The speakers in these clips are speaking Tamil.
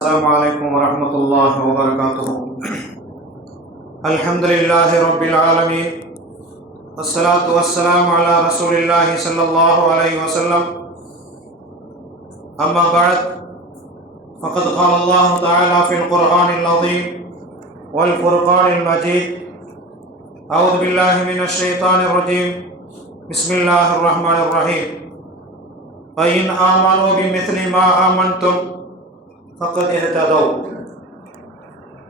السلام علیکم ورحمۃ اللہ وبرکاتہ الحمد للہ رب العالمین الصلاۃ والسلام علی رسول اللہ صلی اللہ علیہ وسلم. اما بعد، فقد قال اللہ تعالی فی القرآن العظیم والفرقان المجید اعوذ باللہ من الشیطان الرجیم بسم اللہ الرحمن الرحیم فَإِنْ آمَنُوا بِمِثْلِ مَا آمَنْتُمْ فقد اهتدوا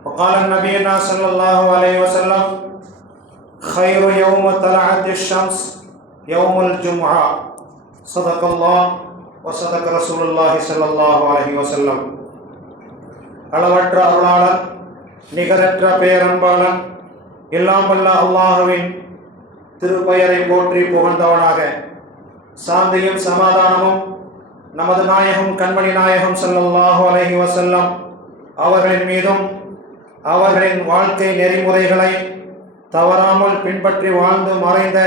وقال النبينا صلى الله عليه وسلم خير يوم طلعت الشمس يوم الجمعة صدق الله وصدق رسول الله صلى الله عليه وسلم அளவற்ற அருளாளன் நிகரற்ற பேரன்பாளன் எல்லாம் வல்ல அல்லாஹுவின் திருப்பெயரை போற்றி புகழ்ந்தவனாக சாந்தியும் சமாதானமும் நமது நாயகம் கண்மணி நாயகம் ஸல்லல்லாஹு அலஹி வசல்லம் அவர்களின் மீதும் அவர்களின் வாழ்க்கை நெறிமுறைகளை தவறாமல் பின்பற்றி வாழ்ந்து மறைந்த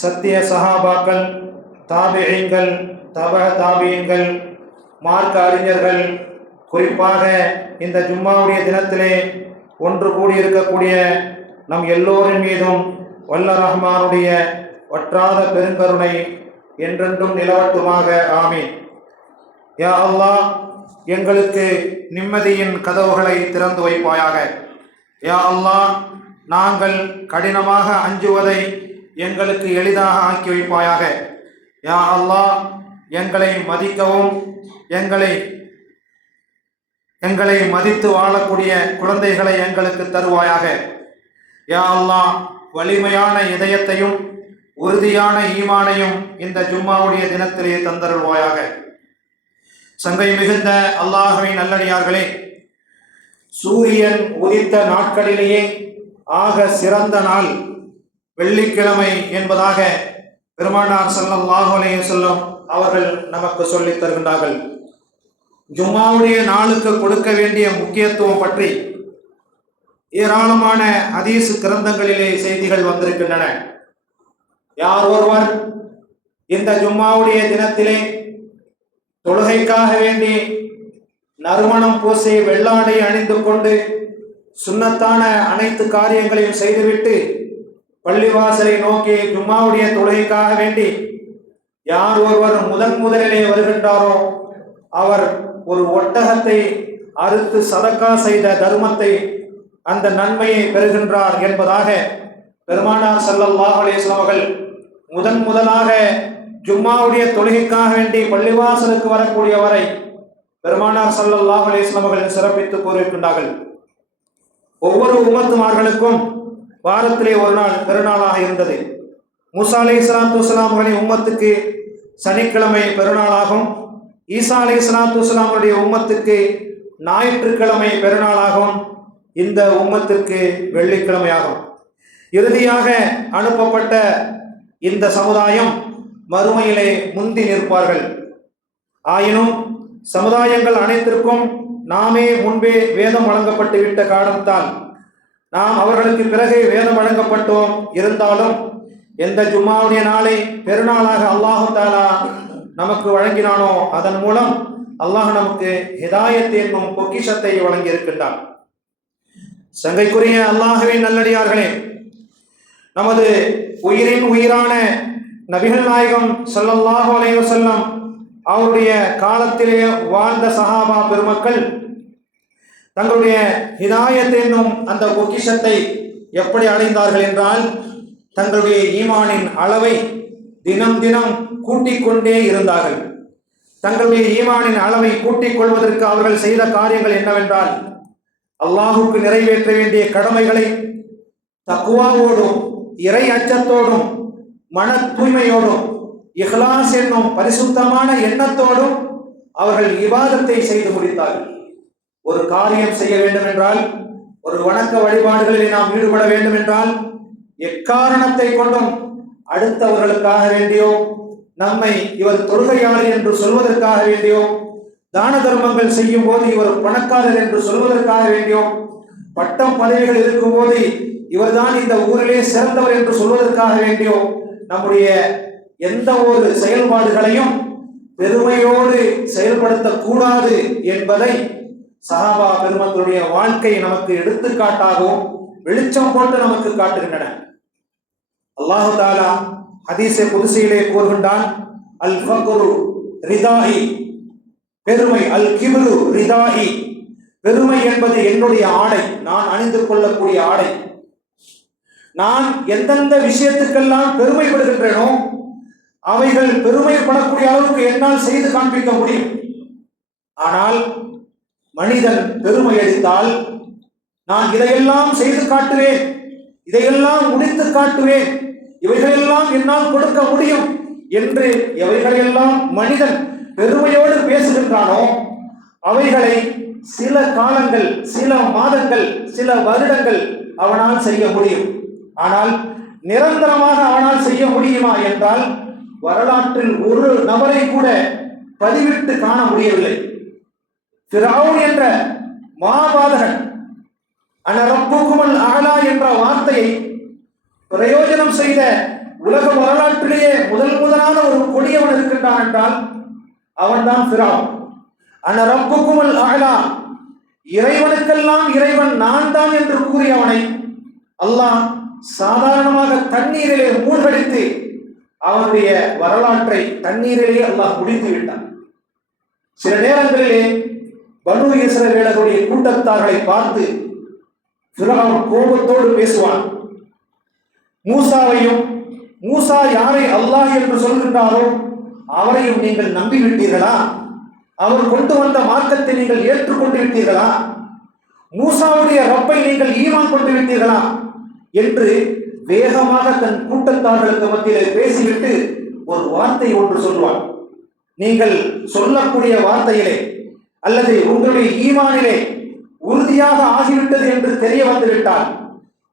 சத்திய சஹாபாக்கள் தாபியங்கள் தப தாபியங்கள் மார்க்க அறிஞர்கள் குறிப்பாக இந்த ஜும்மாவுடைய தினத்திலே ஒன்று கூடியிருக்கக்கூடிய நம் எல்லோரின் மீதும் வல்ல ரஹ்மானுடைய வற்றாத பெருங்கருணை என்றென்றும் நிலவட்டுமாக. ஆமீன். யா அல்லாஹ் எங்களுக்கு நிம்மதியின் கதவுகளை திறந்து வைப்பாயாக. யா அல்லாஹ் நாங்கள் கடினமாக அஞ்சுவதை எங்களுக்கு எளிதாக ஆக்கி வைப்பாயாக. யா அல்லாஹ் எங்களை மதிக்கவும் எங்களை எங்களை மதித்து வாழக்கூடிய குழந்தைகளை எங்களுக்கு தருவாயாக. யா அல்லாஹ் வலிமையான இதயத்தையும் உறுதியான ஈமானையும் இந்த ஜும்மாவுடைய தினத்திலே தந்தருள்வாயாக. சங்கை மிகுந்த அல்லாஹுவின் நல்லடியார்களே சூரியன் உதித்த நாட்களிலேயே ஆக சிறந்த நாள் வெள்ளிக்கிழமை என்பதாக பெருமானார் செல்லம் அலைஹி செல்லும் அவர்கள் நமக்கு சொல்லித் தருகின்றார்கள். ஜும்மாவுடைய நாளுக்கு கொடுக்க வேண்டிய முக்கியத்துவம் பற்றி ஏராளமான அதீசு கிரந்தங்களிலே செய்திகள் வந்திருக்கின்றன. யார் ஒருவர் இந்த ஜும்மாவுடைய தினத்திலே தொழுகைக்காக வேண்டி நறுமணம் பூசி வெள்ளாடை அணிந்து கொண்டு சுண்ணத்தான அனைத்து காரியங்களையும் செய்துவிட்டு பள்ளிவாசலை நோக்கி ஜும்மாவுடைய தொழுகைக்காக வேண்டி யார் ஒருவர் முதன் முதலிலே வருகின்றாரோ அவர் ஒரு ஒட்டகத்தை அறுத்து சதக்கா செய்த தர்மத்தை அந்த நன்மையை பெறுகின்றார் என்பதாக பெருமானார் ஸல்லல்லாஹு அலைஹி அவர்கள் முதன் முதலாக ஜும்மாவுடைய தொழுகைக்காக வேண்டி பள்ளிவாசலுக்கு வரக்கூடியவரை பெருமானார் சல்லாஹ் அலைஹி அவர்கள் சிறப்பித்து கூறியிருக்கின்றார்கள். ஒவ்வொரு உம்மத்துமார்களுக்கும் வாரத்திலே ஒரு நாள் பெருநாளாக இருந்தது. மூசா அலி இஸ்லாத்து வலாம் உம்மத்துக்கு சனிக்கிழமை பெருநாளாகும். ஈசா அலி இஸ்லாத்து வலாம் உம்மத்துக்கு ஞாயிற்றுக்கிழமை பெருநாளாகும். இந்த உம்மத்திற்கு வெள்ளிக்கிழமையாகும். இறுதியாக அனுப்பப்பட்ட இந்த சமுதாயம் மறுமையிலே முந்தி நிற்பார்கள். ஆயினும் சமுதாயங்கள் அனைத்திற்கும் நாமே முன்பே வேதம் வழங்கப்பட்டு விட்ட காரணத்தால் நாம் அவர்களுக்கு பிறகு வேதம் வழங்கப்பட்டோம். இருந்தாலும் எந்த ஜும்மாவுடைய நாளை பெருநாளாக அல்லாஹு தாலா நமக்கு வழங்கினானோ அதன் மூலம் அல்லாஹ் நமக்கு ஹிதாயத் என்னும் பொக்கிஷத்தை வழங்கி இருக்கின்றான் சங்கைக்குரிய அல்லாஹுவின் நல்லடியார்களே நமது உயிரின் உயிரான நபிகள் நாயகம் ஸல்லல்லாஹு அலைஹி வஸல்லம் அவருடைய காலத்திலே வாழ்ந்த சஹாபா பெருமக்கள் தங்களுடைய ஹிதாயத் என்னும் அந்த பொக்கிஷத்தை எப்படி அடைந்தார்கள் என்றால் தங்களுடைய ஈமானின் அளவை தினம் தினம் கூட்டிக் கொண்டே இருந்தார்கள். தங்களுடைய ஈமானின் அளவை கூட்டிக் கொள்வதற்கு அவர்கள் செய்த காரியங்கள் என்னவென்றால் அல்லாஹுக்கு நிறைவேற்ற வேண்டிய கடமைகளை தக்குவாவோடும் இறை அச்சத்தோடும் மன தூய்மையோடும் இஹ்லாஸ் என்னும் பரிசுத்தமான எண்ணத்தோடும் அவர்கள் விவாதத்தை செய்து முடித்தார்கள். ஒரு காரியம் செய்ய வேண்டும் என்றால் ஒரு வணக்க வழிபாடுகளில் நாம் ஈடுபட வேண்டும் என்றால் எக்காரணத்தை கொண்டும் அடுத்தவர்களுக்காக வேண்டியோ நம்மை இவர் தொழுகையாளர் என்று சொல்வதற்காக வேண்டியோ தான தர்மங்கள் செய்யும் போது இவர் பணக்காரர் என்று சொல்வதற்காக வேண்டியோ பட்டம் பதவிகள் இருக்கும் போது இவர்தான் இந்த ஊரிலே சிறந்தவர் என்று சொல்வதற்காக வேண்டியோ நம்முடைய எந்த ஒரு செயல்பாடுகளையும் பெருமையோடு செயல்படுத்தக்கூடாது என்பதை சஹாபா பெருமக்களுடைய வாழ்க்கை நமக்கு எடுத்துக்காட்டாகவும் வெளிச்சம் போட்டு நமக்கு காட்டுகின்றன. அல்லாஹு தாலா ஹதீஸை புதுசையிலே கூறுகின்றான் அல் ஃபக்ரு ரிதாஹி. பெருமை அல் கிபுரு ரிதாஹி. பெருமை என்பது என்னுடைய ஆடை நான் அணிந்து கொள்ளக்கூடிய ஆடை. நான் எந்தெந்த விஷயத்துக்கெல்லாம் பெருமைப்படுகின்றேனோ அவைகள் பெருமைப்படக்கூடிய அளவுக்கு என்னால் செய்து காண்பிக்க முடியும். ஆனால் மனிதன் பெருமை அடித்தால் நான் இதையெல்லாம் செய்து காட்டுவேன் இதையெல்லாம் முடித்து காட்டுவேன் இவைகளெல்லாம் என்னால் கொடுக்க முடியும் என்று எவைகளெல்லாம் மனிதன் பெருமையோடு பேசுகின்றானோ அவைகளை சில காலங்கள் சில மாதங்கள் சில வருடங்கள் அவனால் செய்ய முடியும். ஆனால் நிரந்தரமாக அவனால் செய்ய முடியுமா என்றால் வரலாற்றில் ஒரு நபரை கூட பதிவிட்டு காண முடியவில்லை. திராவுன் என்ற மாபாதகன் அனரப்புக்குமல் ஆலா என்ற வார்த்தையை பிரயோஜனம் செய்த உலக வரலாற்றிலேயே முதல் முதலான ஒரு கொடியவன் இருக்கின்றான் என்றால் அவன்தான் ஃபிரௌன். அனரப்புக்குமல் ஆலா இறைவனுக்கெல்லாம் இறைவன் நான் தான் என்று கூறியவனை அல்லாஹ் சாதாரணமாக தண்ணீரிலே மூழ்கடித்து அவனுடைய வரலாற்றை தண்ணீரிலே அல்லாஹ் முடித்து விட்டான். சில நேரங்களிலே பனு இஸ்ரவேலருடைய கூட்டத்தார்களை பார்த்து ஃபிரௌன் கோபத்தோடு பேசுவான். மூசாவையும் மூசா யாரை அல்லாஹ் என்று சொல்கின்றாரோ அவரையும் நீங்கள் நம்பிவிட்டீர்களா? அவர் கொண்டு வந்த மார்க்கத்தை நீங்கள் ஏற்றுக்கொண்டு விட்டீர்களா? மூசாவுடைய ரப்பை நீங்கள் ஈமான் கொண்டு விட்டீர்களா? என்று வேகமாக தன் கூட்டத்தார்களுக்கு மத்தியில் பேசிவிட்டு ஒரு வார்த்தை ஒன்று சொல்வான். நீங்கள் சொல்லக்கூடிய வார்த்தையிலே அல்லது உங்களுடைய ஈமானிலே உறுதியாக ஆகிவிட்டது என்று தெரிய வந்துவிட்டால்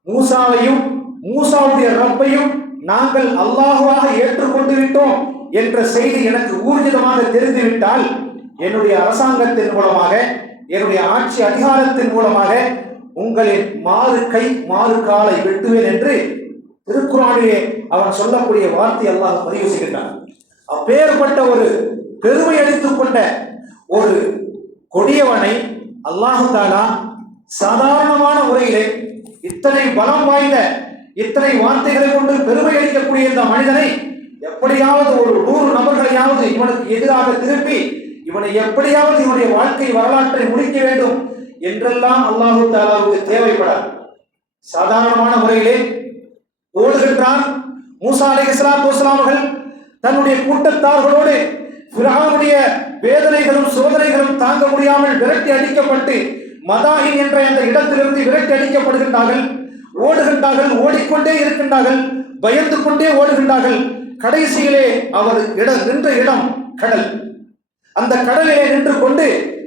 மூசாவையும் மூசாவுடைய ரப்பையும் நாங்கள் அல்லாஹுவாக ஏற்றுக்கொண்டு விட்டோம் என்ற செய்தி எனக்கு ஊர்ஜிதமாக தெரிந்துவிட்டால் என்னுடைய அரசாங்கத்தின் மூலமாக என்னுடைய ஆட்சி அதிகாரத்தின் மூலமாக உங்களின் மாறு கை மாறு காலை வெட்டுவேன் என்று திருக்குறானிலே அவன் சொல்லக்கூடிய வார்த்தை அல்லாஹ் பதிவு செய்கின்றான் அப்பேற்பட்ட ஒரு பெருமை அளித்துக் கொண்ட ஒரு கொடியவனை அல்லாஹு தாலா சாதாரணமான முறையிலே இத்தனை பலம் வாய்ந்த இத்தனை வார்த்தைகளை கொண்டு பெருமை அளிக்கக்கூடிய இந்த மனிதனை எப்படியாவது ஒரு நூறு நபர்களையாவது இவனுக்கு எதிராக திருப்பி இவனை எப்படியாவது இவனுடைய வாழ்க்கை வரலாற்றை முடிக்க வேண்டும் என்றெல்லாம் அல்லாஹு தாலாவுக்கு தேவைப்படாது. சாதாரணமான முறையிலே ஓடுகின்றான் மூசா அலை இஸ்லாத்து அவர்கள். தன்னுடைய கூட்டத்தார்களோடு ஃபிரௌனுடைய வேதனைகளும் சோதனைகளும் தாங்க முடியாமல் விரட்டி அடிக்கப்பட்டு மதாயின் என்ற அந்த இடத்திலிருந்து விரட்டி அடிக்கப்படுகின்றார்கள். ஓடுகின்றார்கள் ஓடிக்கொண்டே இருக்கின்றார்கள் பயந்து கொண்டே ஓடுகின்றார்கள். கடைசியிலே அவர் இடம் நின்ற இடம் கடல். அந்த கடலிலே நின்று கொண்டு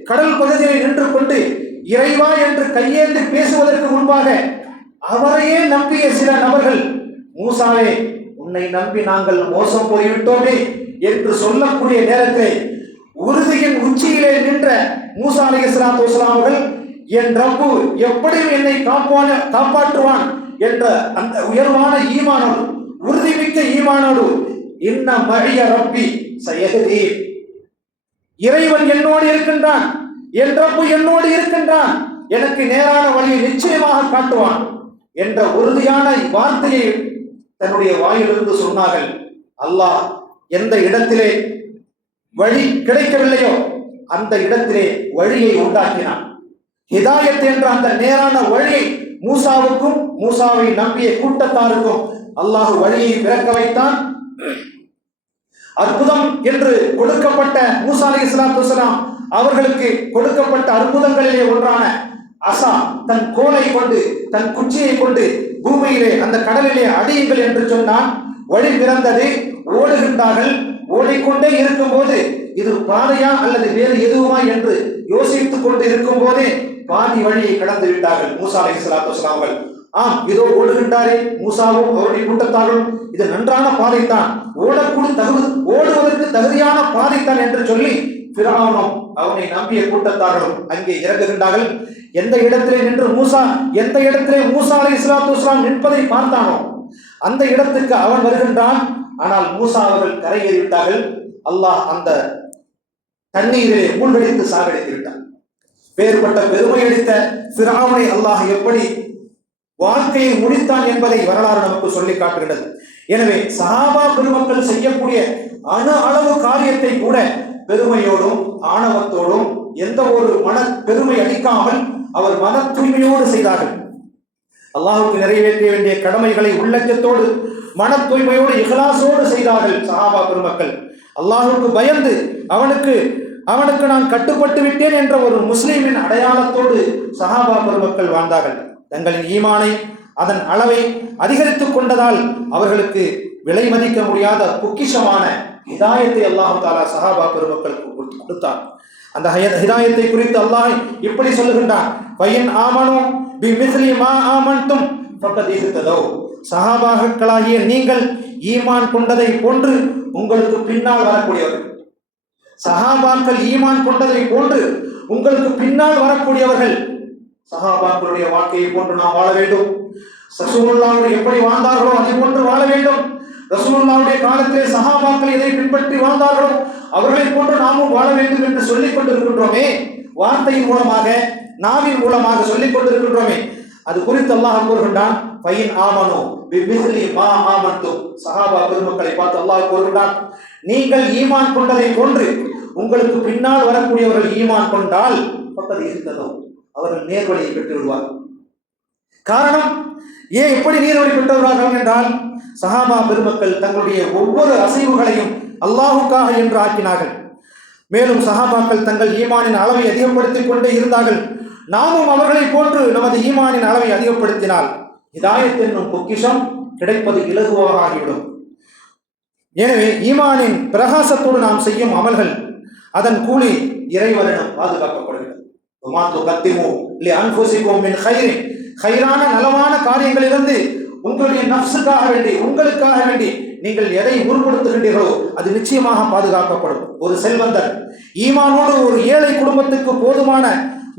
கடல் பகுதியிலே நின்று கொண்டு இறைவா என்று கையேந்து பேசுவதற்கு முன்பாக அவரையே நம்பிய சில நபர்கள் மூசாவே உன்னை நம்பி நாங்கள் மோசம் போய்விட்டோமே என்று சொல்லக்கூடிய நேரத்தில் உறுதியின் உச்சியிலே நின்ற மூசா அலி இஸ்லாம் அவர்கள் என் ரப்பு எப்படியும் என்னை காப்பான காப்பாற்றுவான் என்ற அந்த உயர்வான ஈமானோடு உறுதிமிக்க ஈமானோடு இன்ன மழிய ரப்பி சயகதி இறைவன் என்னோடு இருக்கின்றான் என் ரப்பு என்னோடு இருக்கின்றான். எனக்கு நேரான வழியை நிச்சயமாக காட்டுவான் என்ற உறுதியான வார்த்தையை தன்னுடைய வாயிலிருந்து சொன்னார்கள். அல்லாஹ் எந்த இடத்திலே வழி கிடைக்கவில்லையோ அந்த இடத்திலே வழியை உண்டாக்கினான். ஹிதாயத் என்ற அந்த நேரான வழியை மூசாவுக்கும் மூசாவை நம்பிய கூட்டத்தாருக்கும் அல்லாஹ் வழியை பிறக்க வைத்தான். அற்புதம் என்று கொடுக்கப்பட்ட மூசா அலி இஸ்லாத்து அவர்களுக்கு கொடுக்கப்பட்ட அற்புதங்களிலே ஒன்றான அசா தன் கோலை கொண்டு தன் குச்சியை கொண்டு பூமியிலே அந்த கடலிலே அடியுங்கள் என்று சொன்னான். வழி பிறந்தது ஓடுகின்றார்கள். ஓடிக்கொண்டே இருக்கும்போது இது பாதையா அல்லது வேறு எதுவுமா என்று யோசித்துக் கொண்டு இருக்கும் போதே பாதி வழியை கடந்து விட்டார்கள் மூசா அலை சலாத்து அவர்கள். ஆம் இதோ ஓடுகின்றாரே மூசாவும் அவருடைய கூட்டத்தாரும். இது நன்றான பாதைத்தான் ஓடக்கூடி தகுதி ஓடுவதற்கு தகுதியான பாதைத்தான் என்று சொல்லி பிரானும் அவனை நம்பிய கூட்டத்தார்களும் அங்கே இறங்குகின்றார்கள். எந்த இடத்திலே நின்று மூசா எந்த இடத்திலே மூசா அலை இஸ்லாத்து இஸ்லாம் நிற்பதை பார்த்தானோ அந்த இடத்துக்கு அவன் வருகின்றான். ஆனால் மூசா அவர்கள் கரையேறிவிட்டார்கள் அல்லாஹ் அந்த தண்ணீரிலே மூழ்கடித்து சாகடித்து விட்டான். வேறுபட்ட பெருமை அளித்த பிராவனை அல்லாஹ் எப்படி வாழ்க்கையை முடித்தான் என்பதை வரலாறு நமக்கு சொல்லி காட்டுகிறது எனவே சஹாபா பெருமக்கள் செய்யக்கூடிய அணு அளவு காரியத்தை கூட பெருமையோடும் ஆணவத்தோடும் எந்த ஒரு மன பெருமை அளிக்காமல் அவர் மன தூய்மையோடு செய்தார்கள். அல்லாஹுக்கு நிறைவேற்ற வேண்டிய கடமைகளை உள்ளச்சத்தோடு மன தூய்மையோடு இகலாசோடு செய்தார்கள் சஹாபா பெருமக்கள். அல்லாஹுக்கு பயந்து அவனுக்கு அவனுக்கு நான் கட்டுப்பட்டு விட்டேன் என்ற ஒரு முஸ்லீமின் அடையாளத்தோடு சஹாபா பெருமக்கள் வாழ்ந்தார்கள். தங்களின் ஈமானை அதன் அளவை அதிகரித்துக் கொண்டதால் அவர்களுக்கு விலை மதிக்க முடியாத பொக்கிஷமான ஹிதாயத்தை அல்லாஹு தாலா சஹாபா பெருமக்களுக்கு கொடுத்து- கொடுத்தார் அந்த ஹிதாயத்தை குறித்து அல்லாஹ் இப்படி சொல்லுகின்றான். பையன் ஆமனும் பி மிஸ்லி மா ஆமன்தும் ஃபக்கத் இஹ்ததௌ சஹாபாக்களாகிய நீங்கள் ஈமான் கொண்டதை போன்று உங்களுக்கு பின்னால் வரக்கூடியவர்கள் சஹாபாக்கள் ஈமான் கொண்டதை போன்று உங்களுக்கு பின்னால் வரக்கூடியவர்கள். சஹாபாக்களுடைய வாழ்க்கையை போன்று நாம் வாழ வேண்டும். ரசூலுல்லாவுடைய எப்படி வாழ்ந்தார்களோ அதை போன்று வாழ வேண்டும். ரசூல்லாவுடைய காலத்திலே சகாபாக்கள் எதை பின்பற்றி வாழ்ந்தார்களோ அவர்களை போன்று நாமும் வாழ வேண்டும் என்று சொல்லிக் கொண்டிருக்கின்றோமே. வார்த்தையின் மூலமாக நாவின் மூலமாக சொல்லிக் கொண்டிருக்கின்றோமே. அது குறித்து அல்லாஹ் கூறுகின்றான் பையன் ஆமனோ பிமிஸ்லி மா ஆமன்து. சஹாபா பெருமக்களை பார்த்து அல்லாஹ் கூறுகின்றான் நீங்கள் ஈமான் கொண்டதை போன்று உங்களுக்கு பின்னால் வரக்கூடியவர்கள் ஈமான் கொண்டால் பக்கத்தில் இருந்ததோ அவர்கள் நேர்வழியை பெற்று விடுவார் காரணம் ஏன் எப்படி நீர்வழி பெற்றவர்கள் என்றால் சஹாபா பெருமக்கள் தங்களுடைய ஒவ்வொரு அசைவுகளையும் அல்லாஹுக்காக என்று ஆக்கினார்கள். மேலும் சஹாபாக்கள் தங்கள் ஈமானின் அளவை அதிகப்படுத்திக் கொண்டே இருந்தார்கள். நாமும் அவர்களைப் போன்று நமது ஈமானின் அளவை அதிகப்படுத்தினால் ஹிதாயத் என்னும் பொக்கிஷம் கிடைப்பது இலகுவாக ஆகிவிடும். எனவே ஈமானின் பிரகாசத்தோடு நாம் செய்யும் அமல்கள் அதன் கூலி இறைவனிடம் பாதுகாக்கப்படுகிறது. உமாத்து ஹைரான நலமான காரியங்களிலிருந்து உங்களுடைய நப்சுக்காக வேண்டி உங்களுக்காக வேண்டி நீங்கள் எதை உருப்படுத்துகின்றீர்களோ அது நிச்சயமாக பாதுகாக்கப்படும். ஒரு செல்வந்தர் ஈமானோடு ஒரு ஏழை குடும்பத்துக்கு போதுமான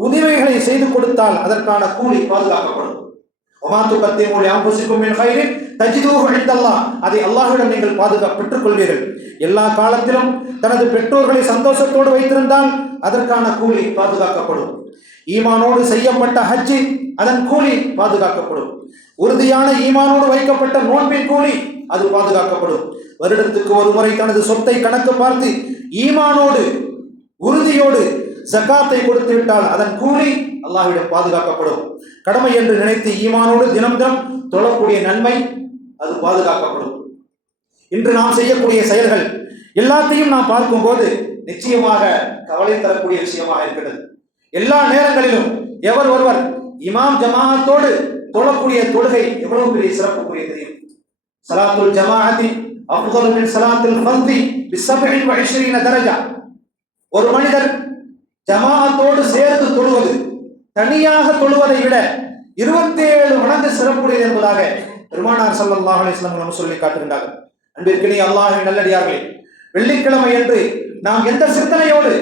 உதவிகளை செய்து கொடுத்தால் அதற்கான கூலி பாதுகாக்கப்படும். ஒமாத்து கத்திமூலி அம்புசிக்கும் என் ஹைரின் தஜிதூஹு இந்தல்லாஹ் அதை அல்லாஹ்விடம் நீங்கள் பாதுகா பெற்றுக் கொள்வீர்கள் எல்லா காலத்திலும் தனது பெற்றோர்களை சந்தோஷத்தோடு வைத்திருந்தால் அதற்கான கூலி பாதுகாக்கப்படும். ஈமானோடு செய்யப்பட்ட ஹஜ்ஜி அதன் கூலி பாதுகாக்கப்படும். உறுதியான ஈமானோடு வைக்கப்பட்ட நோன்பின் கூலி அது பாதுகாக்கப்படும். வருடத்துக்கு ஒரு முறை தனது சொத்தை கணக்கு பார்த்து ஈமானோடு உறுதியோடு ஜக்காத்தை கொடுத்து விட்டால் அதன் கூலி அல்லாஹ்விடம் பாதுகாக்கப்படும். கடமை என்று நினைத்து ஈமானோடு தினம் தினம் தொழக்கூடிய நன்மை அது பாதுகாக்கப்படும். இன்று நாம் செய்யக்கூடிய செயல்கள் எல்லாத்தையும் நாம் பார்க்கும்போது நிச்சயமாக கவலை தரக்கூடிய விஷயமாக இருக்கிறது எல்லா நேரங்களிலும் எவர் ஒருவர் இமாம் ஜமாஹத்தோடு தொழக்கூடிய தொழுகை எவ்வளவு பெரிய சிறப்புக்குரிய தெரியும்? சலாத்துல் ஜமாஅத்தி அஃதலு மின் சலாத்துல் ஃபர்தி பிஸப்இன் வ தரஜா. ஒரு மனிதர் ஜமாஅத்தோடு சேர்ந்து தொழுவது தனியாக தொழுவதை விட இருபத்தி ஏழு மடங்கு சிறப்புடையது என்பதாக பெருமானார் சல்லாஹ் அலிஸ்லாம் நம்ம சொல்லி காட்டுகின்றார்கள். அன்பிற்கினி அல்லாஹின் நல்லடியார்களே வெள்ளிக்கிழமை என்று நாம் எந்த சிந்தனையோடு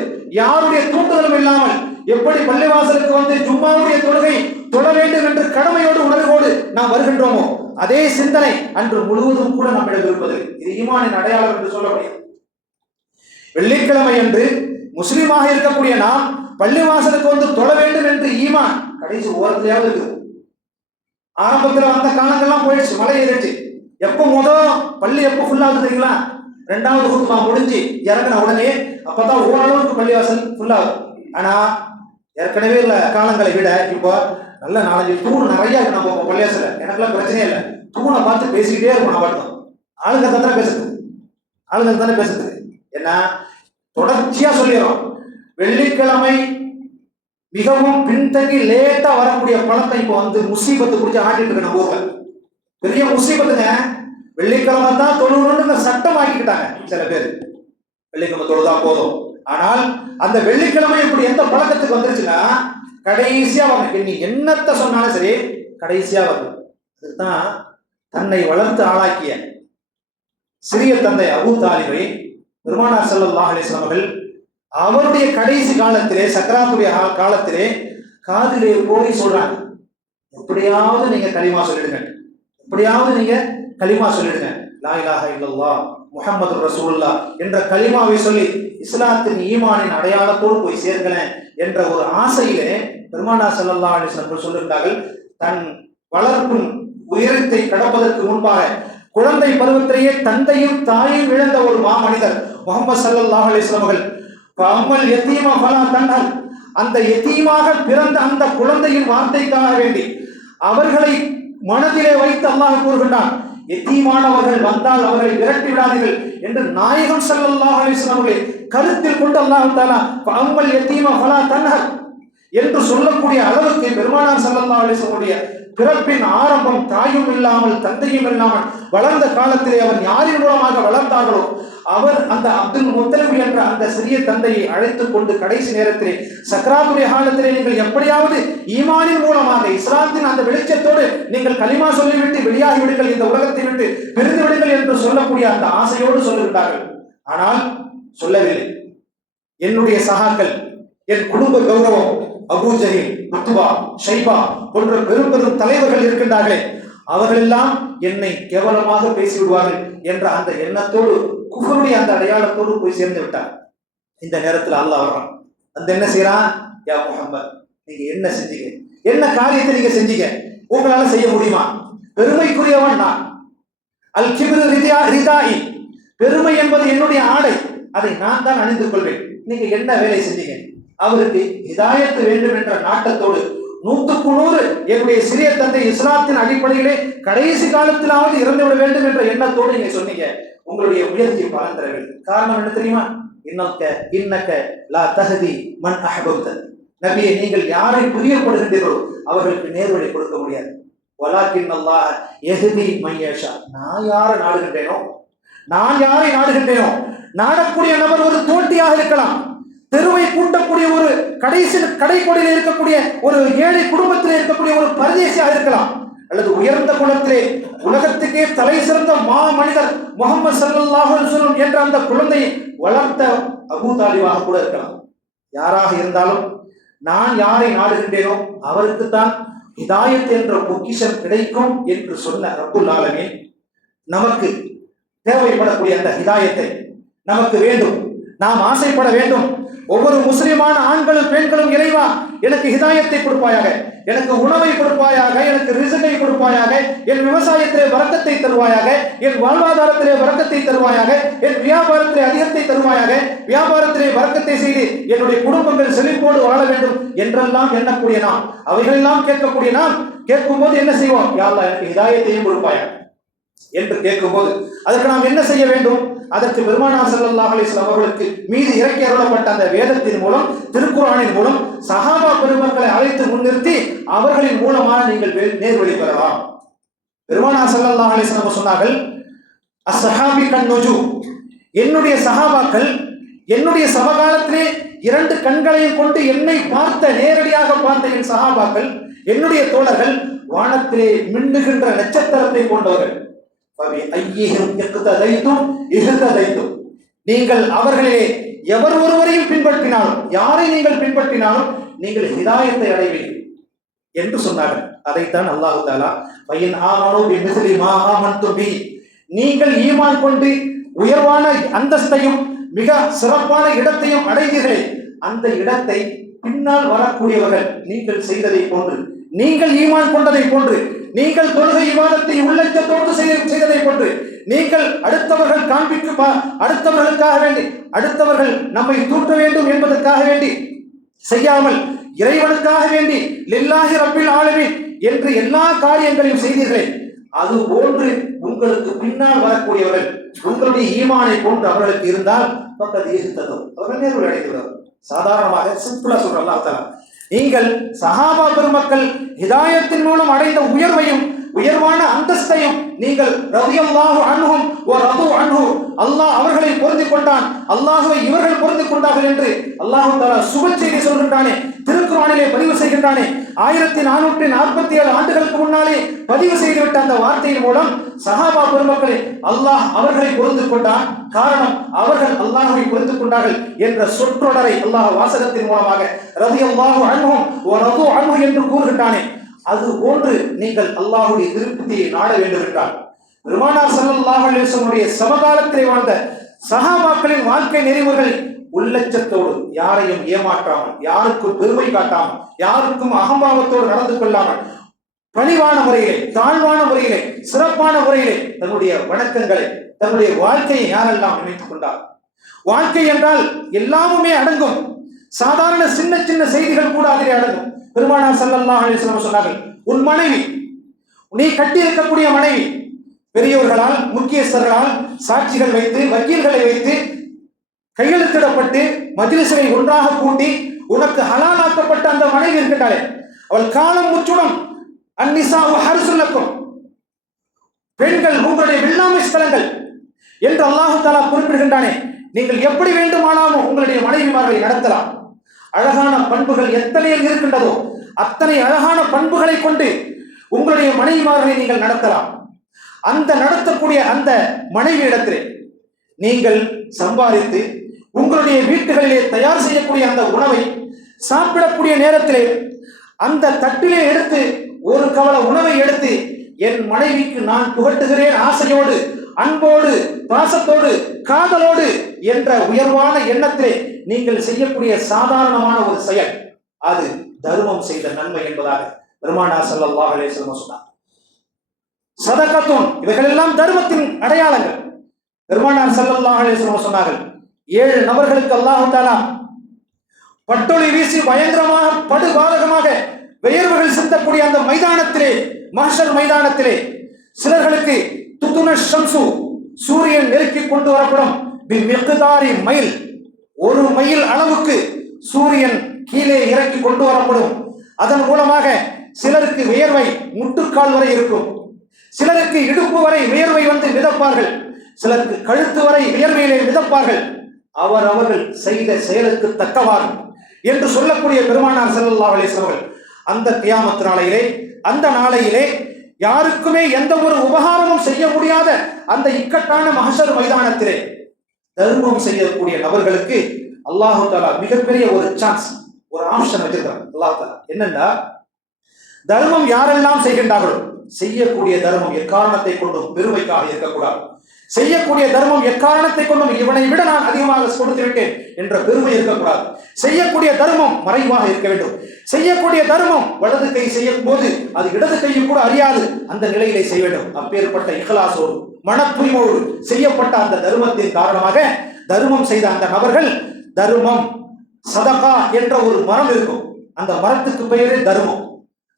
யாருடைய தூண்டுதலும் இல்லாமல் எப்படி பள்ளிவாசலுக்கு வந்து ஜும்மாவுடைய தொழுகை தொழ வேண்டும் என்று கடமையோடு உணர்வோடு நாம் வருகின்றோமோ அதே சிந்தனை அன்று முழுவதும் கூட நம்மிடம் இருப்பது. இது ஈமானின் அடையாளம் என்று சொல்ல முடியும் வெள்ளிக்கிழமை என்று முஸ்லீமாக இருக்கக்கூடிய நாம் பள்ளிவாசலுக்கு வந்து தொழ வேண்டும் என்று ஈமான் கடைசி ஓரத்திலேயாவது இருக்குது. ஆரம்பத்தில் வந்த காலங்கள்லாம் போயிடுச்சு மழை ஏறிடுச்சு. எப்போ முதல் பள்ளி எப்போ ஃபுல்லாகுது தெரியுங்களா? ரெண்டாவது குத்துமா முடிஞ்சு இறங்கின உடனே அப்பதான் ஓரளவுக்கு பள்ளிவாசல் ஃபுல்லாகும் ஆனா ஏற்கனவே உள்ள காலங்களை விட இப்போ நல்ல நாலஞ்சு தூண் நிறைய இருக்கு நம்ம பள்ளிவாசல எனக்குலாம் பிரச்சனையே இல்லை. தூணை பார்த்து பேசிக்கிட்டே இருக்கும் நான் பார்த்தோம். ஆளுங்க தானே பேசுறது? ஆளுங்க தானே பேசுறது? ஏன்னா தொடர்ச்சியா சொல்லிடுறோம். வெள்ளிக்கிழமை மிகவும் பின்தங்கி லேட்டா வரக்கூடிய பழக்கம் இப்போ வந்து முசீபத்து குறிச்சு ஆட்டிட்டு இருக்கு நம்ம ஊர்ல. பெரிய முசீபத்துங்க. வெள்ளிக்கிழமை தான் தொழுவணும்னு சட்டம் ஆக்கிக்கிட்டாங்க சில பேர். வெள்ளிக்கிழமை தொழுதா போதும். ஆனால் அந்த வெள்ளிக்கிழமை இப்படி எந்த பழக்கத்துக்கு வந்துருச்சுன்னா கடைசியா வரணும் நீ என்னத்த சொன்னாலும் சரி கடைசியா வரணும் அதுதான் தன்னை வளர்த்து ஆளாக்கிய சிறிய தந்தை அபூ தாலிபை பெருமானார் ஸல்லல்லாஹு அலைஹி அவர்கள் அவருடைய கடைசி காலத்திலே சக்கராத்துடைய காலத்திலே காதிலே போய் சொல்றாங்க. எப்படியாவது நீங்க களிமா சொல்லிடுங்க. எப்படியாவது நீங்க கலிமா சொல்லிடுங்க லாயிலாக இல்லல்லா முகமது ரசூல்லா என்ற கலிமாவை சொல்லி இஸ்லாத்தின் ஈமானின் அடையாளத்தோடு போய் சேர்க்கிறேன் என்ற ஒரு ஆசையிலே பெருமானா செல்லல்லா அலிஸ்லாம் சொல்லியிருந்தார்கள் தன் வளர்ப்பும் உயரத்தை கடப்பதற்கு முன்பாக குழந்தை பருவத்திலேயே தந்தையும் தாயும் இழந்த ஒரு மாமனிதர் முகமது சல்லாஹ் அலிஸ்லாம் அவர்கள் அம்மல் எத்தீமா பலா தன்னால் அந்த எத்தீமாக பிறந்த அந்த குழந்தையின் வார்த்தைக்காக வேண்டி அவர்களை மனதிலே வைத்து அல்லாஹ் கூறுகின்றான் எத்தீமானவர்கள் வந்தால் அவர்களை விரட்டி விடாதீர்கள் என்று நாயகம் ஸல்லல்லாஹு அலைஹி அவர்களை கருத்தில் கொண்டு அல்லாஹ் தஆலா அம்மல் எத்தீமா பலா தன்னர் என்று சொல்லக்கூடிய அளவுக்கு பெருமானார் ஸல்லல்லாஹு அலைஹி பிறப்பின் ஆரம்பம் தாயும் இல்லாமல் தந்தையும் இல்லாமல் வளர்ந்த காலத்திலே அவர் யாரின் மூலமாக வளர்ந்தார்களோ அவர் அந்த அப்துல் முத்தலிப் என்ற அந்த சிறிய தந்தையை அழைத்துக் கொண்டு கடைசி நேரத்திலே சக்ராத்துடைய காலத்திலே நீங்கள் எப்படியாவது ஈமானின் மூலமாக இஸ்லாத்தின் அந்த வெளிச்சத்தோடு நீங்கள் கலிமா சொல்லிவிட்டு வெளியாகி விடுங்கள் இந்த உலகத்தை விட்டு பிரிந்து விடுங்கள் என்று சொல்லக்கூடிய அந்த ஆசையோடு சொல்லுகிறார்கள் ஆனால் சொல்லவில்லை. என்னுடைய சகாக்கள் என் குடும்ப கௌரவம் அபூ ஜஹீல் உத்துபா ஷைபா போன்ற பெரும் பெரும் தலைவர்கள் இருக்கின்றார்களே அவர்களெல்லாம் என்னை கேவலமாக பேசிவிடுவார்கள் என்ற அந்த எண்ணத்தோடு குஃபருடைய அந்த அடையாளத்தோடு போய் சேர்ந்து விட்டார். இந்த நேரத்தில் அல்லாஹ் வர்றான். அந்த என்ன செய்யறான் யா முகமது நீங்க என்ன செஞ்சீங்க? என்ன காரியத்தை நீங்க செஞ்சீங்க? உங்களால செய்ய முடியுமா? பெருமைக்குரியவன் நான். அல் கிபிரு ரிதா ரிதாயி. பெருமை என்பது என்னுடைய ஆடை. அதை நான் தான் அணிந்து கொள்வேன். நீங்க என்ன வேலை செஞ்சீங்க? அவருக்கு இதாயத்து வேண்டும் என்ற நாட்டத்தோடு நூற்றுக்கு நூறு என்னுடைய சிறிய தந்தை இஸ்லாத்தின் அடிப்படையிலே கடைசி காலத்திலாவது இறந்து விட வேண்டும் என்ற எண்ணத்தோடு நீங்க சொன்னீங்க. உங்களுடைய முயற்சி பலன் தர காரணம் என்ன தெரியுமா? இன்னக்க இன்னக்க லா தஹதி மன் அஹபப்த. நபியை நீங்கள் யாரை புரியப்படுகின்றீர்களோ அவர்களுக்கு நேர்வழி கொடுக்க முடியாது. வலாக்கின் அல்லாஹ் எஹதி மையேஷா நான் யாரை நாடுகின்றேனோ? நான் யாரை நாடுகின்றேனோ? நாடக்கூடிய நபர் ஒரு தோட்டியாக இருக்கலாம். தெருவை கூட்டக்கூடிய ஒரு கடைசி கடைக்கோடியில் இருக்கக்கூடிய ஒரு ஏழை குடும்பத்தில் இருக்கக்கூடிய ஒரு பரதேசியாக இருக்கலாம். அல்லது உயர்ந்த குலத்திலே உலகத்துக்கே தலை சிறந்த மா மனிதர் முகமது சல்லாஹூ சொல்லும் என்ற அந்த குழந்தையை வளர்த்த அபூதாலிவாக கூட இருக்கலாம். யாராக இருந்தாலும் நான் யாரை நாடுகின்றேனோ அவருக்குத்தான் இதாயத் என்ற பொக்கிஷம் கிடைக்கும் என்று சொன்ன ரப்புல் ஆலமே நமக்கு தேவைப்படக்கூடிய அந்த இதாயத்தை நமக்கு வேண்டும். நாம் ஆசைப்பட வேண்டும். ஒவ்வொரு முஸ்லிமான ஆண்களும் பெண்களும் இறைவா எனக்கு ஹிதாயத்தை கொடுப்பாயாக எனக்கு உணவை கொடுப்பாயாக எனக்கு ரிசகை கொடுப்பாயாக என் விவசாயத்திலே வரக்கத்தை தருவாயாக என் வாழ்வாதாரத்திலே வரக்கத்தை தருவாயாக என் வியாபாரத்திலே அதிகத்தை தருவாயாக வியாபாரத்திலே வரக்கத்தை செய்து என்னுடைய குடும்பங்கள் செழிப்போடு வாழ வேண்டும் என்றெல்லாம் எண்ணக்கூடிய நாம். அவைகளெல்லாம் கேட்கக்கூடிய நாம் கேட்கும் போது என்ன செய்வோம்? யாழ்லா எனக்கு ஹிதாயத்தையும் கொடுப்பாயாக என்று கேட்கும்போது அதற்கு நாம் என்ன செய்ய வேண்டும்? அதற்கு பெருமானா ஸல்லல்லாஹு அவர்களுக்கு மீது இறக்கி அருளப்பட்ட அந்த வேதத்தின் மூலம் திருக்குறானின் மூலம் சஹாபா பெருமக்களை அழைத்து முன்னிறுத்தி அவர்களின் மூலமாக நீங்கள் நேர்வழி பெறலாம். பெருமானா ஸல்லல்லாஹு அலைஹி வஸல்லம் சொன்னார்கள் அஸ்ஸஹாபி கன்னுஜு என்னுடைய சஹாபாக்கள் என்னுடைய சமகாலத்திலே இரண்டு கண்களையும் கொண்டு என்னை பார்த்த நேரடியாக பார்த்த என் சகாபாக்கள் என்னுடைய தோழர்கள் வானத்திலே மின்னுகின்ற நட்சத்திரத்தை கொண்டவர்கள். நீங்கள் அவர்களே எவர் ஒருவரையும் பின்பற்றினாலும் யாரை நீங்கள் பின்பற்றினாலும் நீங்கள் ஹிதாயத்தை அடைவீர்கள் என்று சொன்னார்கள். அதைத்தான் அல்லாஹு தாலா பையன் ஆமனோ பி மிஸ்லி மா நீங்கள் ஈமான் கொண்டு உயர்வான அந்தஸ்தையும் மிக சிறப்பான இடத்தையும் அடைந்தீர்கள் அந்த இடத்தை பின்னால் வரக்கூடியவர்கள் நீங்கள் செய்ததை போன்று நீங்கள் ஈமான் கொண்டதை போன்று நீங்கள் தொழுகை விவாதத்தை உள்ளத்தோடு செய்த- செய்ததை போன்று நீங்கள் அடுத்தவர்கள் காண்பிக்கு பா- அடுத்தவர்களுக்காக வேண்டி அடுத்தவர்கள் நம்மை தூட்ட வேண்டும் என்பதற்காக வேண்டி செய்யாமல் இறைவனுக்காக வேண்டி லில்லாஹி ரப்பில் ஆலமீன் என்று எல்லா காரியங்களையும் செய்தீர்களே அது போன்று உங்களுக்கு பின்னால் வரக்கூடியவர்கள் உங்களுடைய ஈமானை போன்று அவர்களுக்கு இருந்தால் பக்கத்து ஈகுத்ததும் அவர்கள் நேர்வு அடைகிறார் சாதாரணமாக சிம்பிளா சொல்றாங்க நீங்கள் சஹாபா பெருமக்கள் ஹிதாயத்தின் மூலம் அடைந்த உயர்வையும் உயர்வான அந்தஸ்தையும் நீங்கள் ரதியல்லாஹு அன்ஹும் ஓ ரது அன்ஹு. அல்லாஹ் அவர்களை பொருந்திக் கொண்டான். அல்லாஹுவை இவர்கள் பொருந்திக் கொண்டார்கள் என்று அல்லாஹு தாலா சுப செய்தி சொல்கின்றானே. திருக்குறானிலே பதிவு செய்கின்றானே. ஆயிரத்தி நானூற்றி நாற்பத்தி ஏழு ஆண்டுகளுக்கு முன்னாலே பதிவு செய்துவிட்ட அந்த வார்த்தையின் மூலம் சஹாபா பெருமக்களே அல்லாஹ் அவர்களை பொறுத்து கொண்டான். காரணம் அவர்கள் அல்லாஹை பொறுத்து கொண்டார்கள் என்ற சொற்றொடரை அல்லாஹ் வாசகத்தின் மூலமாக ரதியல்லாஹு அன்ஹும் ஓ ரகு அன்பு என்று கூறுகின்றானே. அது போன்று நீங்கள் அல்லாஹுடைய திருப்தியை நாட வேண்டும் என்றார் பெருமானார் சல்லாஹ் அலைஹி சமகாலத்திலே வாழ்ந்த சஹாபாக்களின் வாழ்க்கை நெறிமுறைகள் உள்ளச்சத்தோடு யாரையும் ஏமாற்றாமல் யாருக்கும் பெருமை காட்டாமல் யாருக்கும் அகம்பாவத்தோடு நடந்து கொள்ளாமல் பணிவான முறையிலே தாழ்வான முறையிலே சிறப்பான முறையிலே தன்னுடைய வணக்கங்களை தன்னுடைய வாழ்க்கையை யாரெல்லாம் நினைத்துக் கொண்டார்? வாழ்க்கை என்றால் எல்லாமுமே அடங்கும். சாதாரண சின்ன சின்ன செய்திகள் கூட அதிலே அடங்கும். பெருமானார் ஸல்லல்லாஹு அலைஹி சொன்னார்கள் உன் மனைவி நீ கட்டி இருக்கக்கூடிய மனைவி பெரியவர்களால் முக்கியஸ்தர்களால் சாட்சிகள் வைத்து வக்கீல்களை வைத்து கையெழுத்திடப்பட்டு மஜ்லிஸை ஒன்றாக கூட்டி உனக்கு ஹலாலாக்கப்பட்ட அந்த மனைவி இருக்கின்றாளே. அவள் காலம் முச்சுடும் அந்நிசா ஹரிசுல்லக்கும் பெண்கள் உங்களுடைய வெள்ளாமை ஸ்தலங்கள் என்று அல்லாஹு தாலா குறிப்பிடுகின்றானே. நீங்கள் எப்படி வேண்டுமானாலும் உங்களுடைய மனைவிமார்களை நடத்தலாம். அழகான பண்புகள் எத்தனையில் இருக்கின்றதோ அத்தனை அழகான பண்புகளை கொண்டு உங்களுடைய மனைவிமார்களை நீங்கள் நடத்தலாம். அந்த நடத்தக்கூடிய அந்த மனைவி இடத்திலே நீங்கள் சம்பாதித்து உங்களுடைய வீட்டுகளிலே தயார் செய்யக்கூடிய அந்த உணவை சாப்பிடக்கூடிய நேரத்திலே அந்த தட்டிலே எடுத்து ஒரு கவல உணவை எடுத்து என் மனைவிக்கு நான் புகட்டுகிறேன் ஆசையோடு அன்போடு பாசத்தோடு காதலோடு என்ற உயர்வான எண்ணத்திலே நீங்கள் செய்யக்கூடிய சாதாரணமான ஒரு செயல். அது தர்மம் செய்த நன்மை என்பதாக பெருமானா ஸல்லல்லாஹு அலைஹி சொன்னார். சதகத்துன் இவைகள் எல்லாம் தர்மத்தின் அடையாளங்கள். பெருமானார் ஸல்லல்லாஹு அலைஹி சொன்னார்கள் ஏழு நபர்களுக்கு அல்லாஹாலா பட்டொளி வீசி பயங்கரமாக படுபாதகமாக வியர்வுகள் சிந்தக்கூடிய அந்த மைதானத்திலே மஹர் மைதானத்திலே சிலர்களுக்கு துதுன ஷம்சு சூரியன் நெருக்கி கொண்டு வரப்படும். பி மிக்தாரி மைல். ஒரு மைல் அளவுக்கு சூரியன் கீழே இறக்கி கொண்டு வரப்படும். அதன் மூலமாக சிலருக்கு வியர்வை முட்டுக்கால் வரை இருக்கும். சிலருக்கு இடுப்பு வரை வியர்வை வந்து மிதப்பார்கள். சிலருக்கு கழுத்து வரை வியர்வையிலே மிதப்பார்கள். அவர் அவர்கள் செய்த செயலுக்கு தக்கவாறு என்று சொல்லக்கூடிய பெருமானார் செல்லல்லா அலிஸ்வர்கள் அந்த தியாமத்து நாளையிலே அந்த நாளையிலே யாருக்குமே எந்த ஒரு உபகாரமும் செய்ய முடியாத அந்த இக்கட்டான மகசர் மைதானத்திலே தர்மம் செய்யக்கூடிய நபர்களுக்கு அல்லாஹு தாலா மிகப்பெரிய ஒரு சான்ஸ் ஒரு ஆப்ஷன் வச்சிருக்கிறார் அல்லாஹ் தாலா என்னன்னா தர்மம் யாரெல்லாம் செய்கின்றார்களோ செய்யக்கூடிய தர்மம் எக்காரணத்தை கொண்டும் பெருமைக்காக இருக்கக்கூடாது. செய்யக்கூடிய தர்மம் எக்காரணத்தை கொண்டும் இவனை விட நான் அதிகமாக கொடுத்து விட்டேன் என்ற பெருமை இருக்கக்கூடாது. செய்யக்கூடிய தர்மம் மறைவாக இருக்க வேண்டும். செய்யக்கூடிய தர்மம் வலது கை செய்யும் போது அது இடது கையும் கூட அறியாது. அந்த நிலையிலே செய்ய வேண்டும். அப்பேற்பட்ட இகலாசோடு மனத்தூய்மோடு செய்யப்பட்ட அந்த தர்மத்தின் காரணமாக தர்மம் செய்த அந்த நபர்கள் தர்மம் சதகா என்ற ஒரு மரம் இருக்கும். அந்த மரத்துக்கு பெயரே தர்மம்.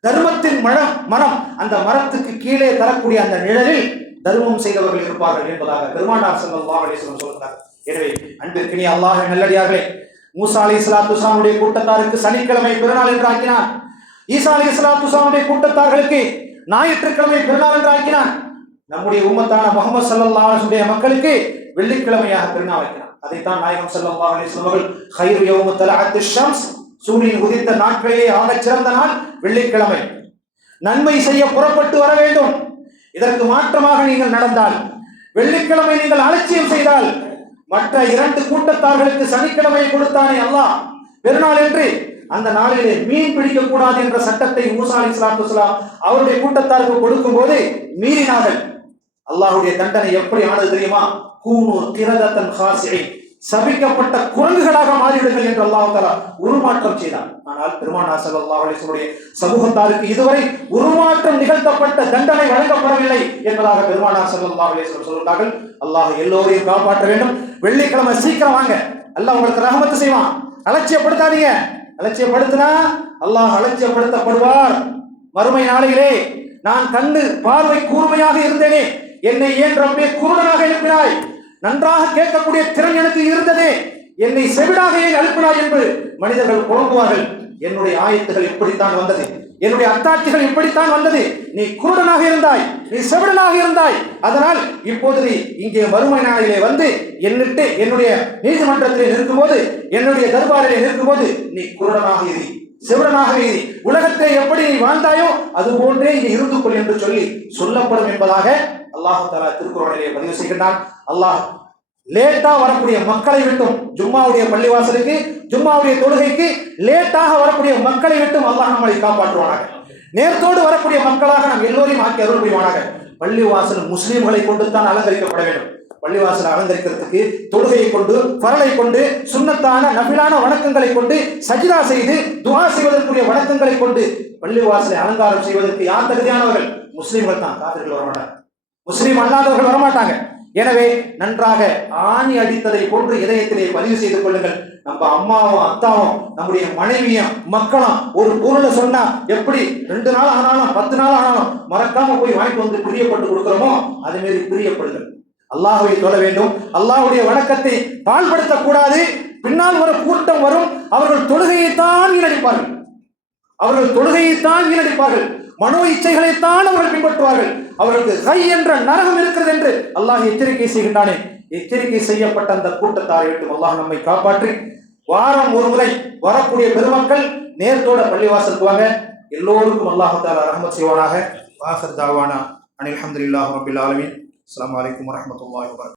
தர்மத்தின் மனம் மரம் அந்த மரத்துக்கு கீழே தரக்கூடிய அந்த நிழலில் தர்மம் செய்தவர்கள் இருப்பார்கள் என்பதாக பெருமானார் ஸல்லல்லாஹு அலைஹி வஸல்லம் சொல்கிறார் எனவே அன்பிற்கினி அல்லாஹ் நல்லடியார்களே மூசா அலி ஸலாத்து வஸலாமுடைய கூட்டத்தாருக்கு சனிக்கிழமை பிறநாள் என்று ஆக்கினான். ஈசா அலி ஸலாத்து வஸலாமுடைய கூட்டத்தார்களுக்கு ஞாயிற்றுக்கிழமை பெருநாள் என்று ஆக்கினான். நம்முடைய உம்மத்தான முகமது ஸல்லல்லாஹு அலைஹி மக்களுக்கு வெள்ளிக்கிழமையாக பிறநாள் வைக்கிறான். அதைத்தான் நாயகம் ஸல்லல்லாஹு அலைஹி வஸல்லம் அவர்கள் கைரு யௌமு தலஅத்து ஷம்ஸ் சூரியன் உதித்த நாட்களிலே ஆக சிறந்த நாள் வெள்ளிக்கிழமை. நன்மை செய்ய புறப்பட்டு வர வேண்டும். இதற்கு மாற்றமாக நீங்கள் நடந்தால் வெள்ளிக்கிழமை நீங்கள் அலட்சியம் செய்தால் மற்ற இரண்டு கூட்டத்தார்களுக்கு சனிக்கிழமை கொடுத்தானே அல்லாஹ். பெருநாள் என்று அந்த நாளிலே மீன் பிடிக்க கூடாது என்ற சட்டத்தை மூசா அலி சலாத்து அவருடைய கூட்டத்தாருக்கு கொடுக்கும் போது மீறினார்கள். அல்லாஹுடைய தண்டனை எப்படி ஆனது தெரியுமா? கூனூர் கிரதத்தன் ஹாசியை சபிக்கப்பட்ட குரங்குகளாக மாறிவிடுங்கள் என்று அல்லாஹ் தஆலா உருமாற்றம் செய்தார். ஆனால் பெருமானார் ஸல்லல்லாஹு சமூகத்தாருக்கு இதுவரை உருமாற்றம் நிகழ்த்தப்பட்ட தண்டனை வழங்கப்படவில்லை என்பதாக பெருமானார் ஸல்லல்லாஹு அலைஹி சொல்கிறார்கள் அல்லாஹ் எல்லோரையும் காப்பாற்ற வேண்டும். வெள்ளிக்கிழமை சீக்கிரம் வாங்க. அல்லாஹ் உங்களுக்கு ரகமத்து செய்வான். அலட்சியப்படுத்தாதீங்க. அலட்சியப்படுத்தினா அல்லாஹ் அலட்சியப்படுத்தப்படுவார். மறுமை நாளையிலே நான் கண்ணு பார்வை கூர்மையாக இருந்தேனே. என்னை ஏன் ரப்பே குருடனாக எழுப்பினாய்? நன்றாக கேட்கக்கூடிய திறன் எனக்கு இருந்ததே. என்னை செவிடாக ஏன் அழுப்பினாய் என்று மனிதர்கள் குழம்புவார்கள் என்னுடைய ஆயத்துகள் இப்படித்தான் வந்தது. என்னுடைய அத்தாட்சிகள் இப்படித்தான் வந்தது. நீ குருடனாக இருந்தாய் நீ செவிடனாக இருந்தாய். அதனால் இப்போது நீ இங்கே வறுமை நாளிலே வந்து என்னிட்டு என்னுடைய நீதிமன்றத்திலே நிற்கும்போது என்னுடைய தர்பாரிலே நிற்கும்போது நீ குருடனாக இரு செவிடனாக இரு. உலகத்தை எப்படி நீ வாழ்ந்தாயோ அது போன்றே நீ இருந்து கொள் என்று சொல்லி சொல்லப்படும் என்பதாக அல்லாஹு தஆலா திருக்குறளிலே பதிவு செய்கின்றான். அல்லாஹ் லேட்டா வரக்கூடிய மக்களை விட்டும் ஜும்மாவுடைய பள்ளிவாசலுக்கு ஜும்மாவுடைய தொழுகைக்கு லேட்டாக வரக்கூடிய மக்களை விட்டும் அல்லாஹ் நம்மளை காப்பாற்றுவானாக. நேர்த்தோடு வரக்கூடிய மக்களாக நாம் எல்லோரையும் ஆக்கி அருள் புரிவானாக பள்ளிவாசல் முஸ்லீம்களை கொண்டு தான் அலங்கரிக்கப்பட வேண்டும். பள்ளிவாசலை அலங்கரிக்கிறதுக்கு தொழுகையை கொண்டு பரலை கொண்டு சுண்ணத்தான நபிலான வணக்கங்களை கொண்டு சஜிதா செய்து துவா செய்வதற்குரிய வணக்கங்களை கொண்டு பள்ளிவாசலை அலங்காரம் செய்வதற்கு யார் தகுதியானவர்கள்? முஸ்லீம்கள் தான் காதல்கள் வரமாட்டார் முஸ்லீம் அல்லாதவர்கள் வரமாட்டாங்க. எனவே நன்றாக ஆணி அடித்ததை போன்று இதயத்திலே பதிவு செய்து கொள்ளுங்கள். நம்ம அம்மாவும் அத்தாவும் நம்முடைய மனைவியும் மக்களும் ஒரு பொருளை சொன்னா எப்படி ரெண்டு நாள் ஆனாலும் பத்து நாள் ஆனாலும் மறக்காம போய் வாங்கிட்டு வந்து பிரியப்பட்டு கொடுக்குறோமோ அது மாரி பிரியப்படுங்கள். அல்லாஹுவை தொழ வேண்டும். அல்லாஹுடைய வணக்கத்தை பால்படுத்தக் கூடாது பின்னால் வர கூட்டம் வரும். அவர்கள் தொழுகையைத்தான் வீணடிப்பார்கள். அவர்கள் தொழுகையைத்தான் வீணடிப்பார்கள். மனோ இச்சைகளைத்தான் அவர்கள் பின்பற்றுவார்கள். அவர்களுக்கு கை என்ற நரகம் இருக்கிறது என்று அல்லாஹ் எச்சரிக்கை செய்கின்றானே. எச்சரிக்கை செய்யப்பட்ட அந்த கூட்டத்தாரை விட்டு அல்லாஹ் நம்மை காப்பாற்றி வாரம் ஒரு முறை வரக்கூடிய பெருமக்கள் நேரத்தோட பள்ளிவாசலுக்கு வாங்க. எல்லோருக்கும் அல்லாஹால ரஹமத் செய்வானாக. வாசர் தாவானா அனில் அஹமதுல்லாஹ் ரபில் ஆலமின். அஸ்லாம் வலைக்கம் வரமத்துல வபரகாத்துஹு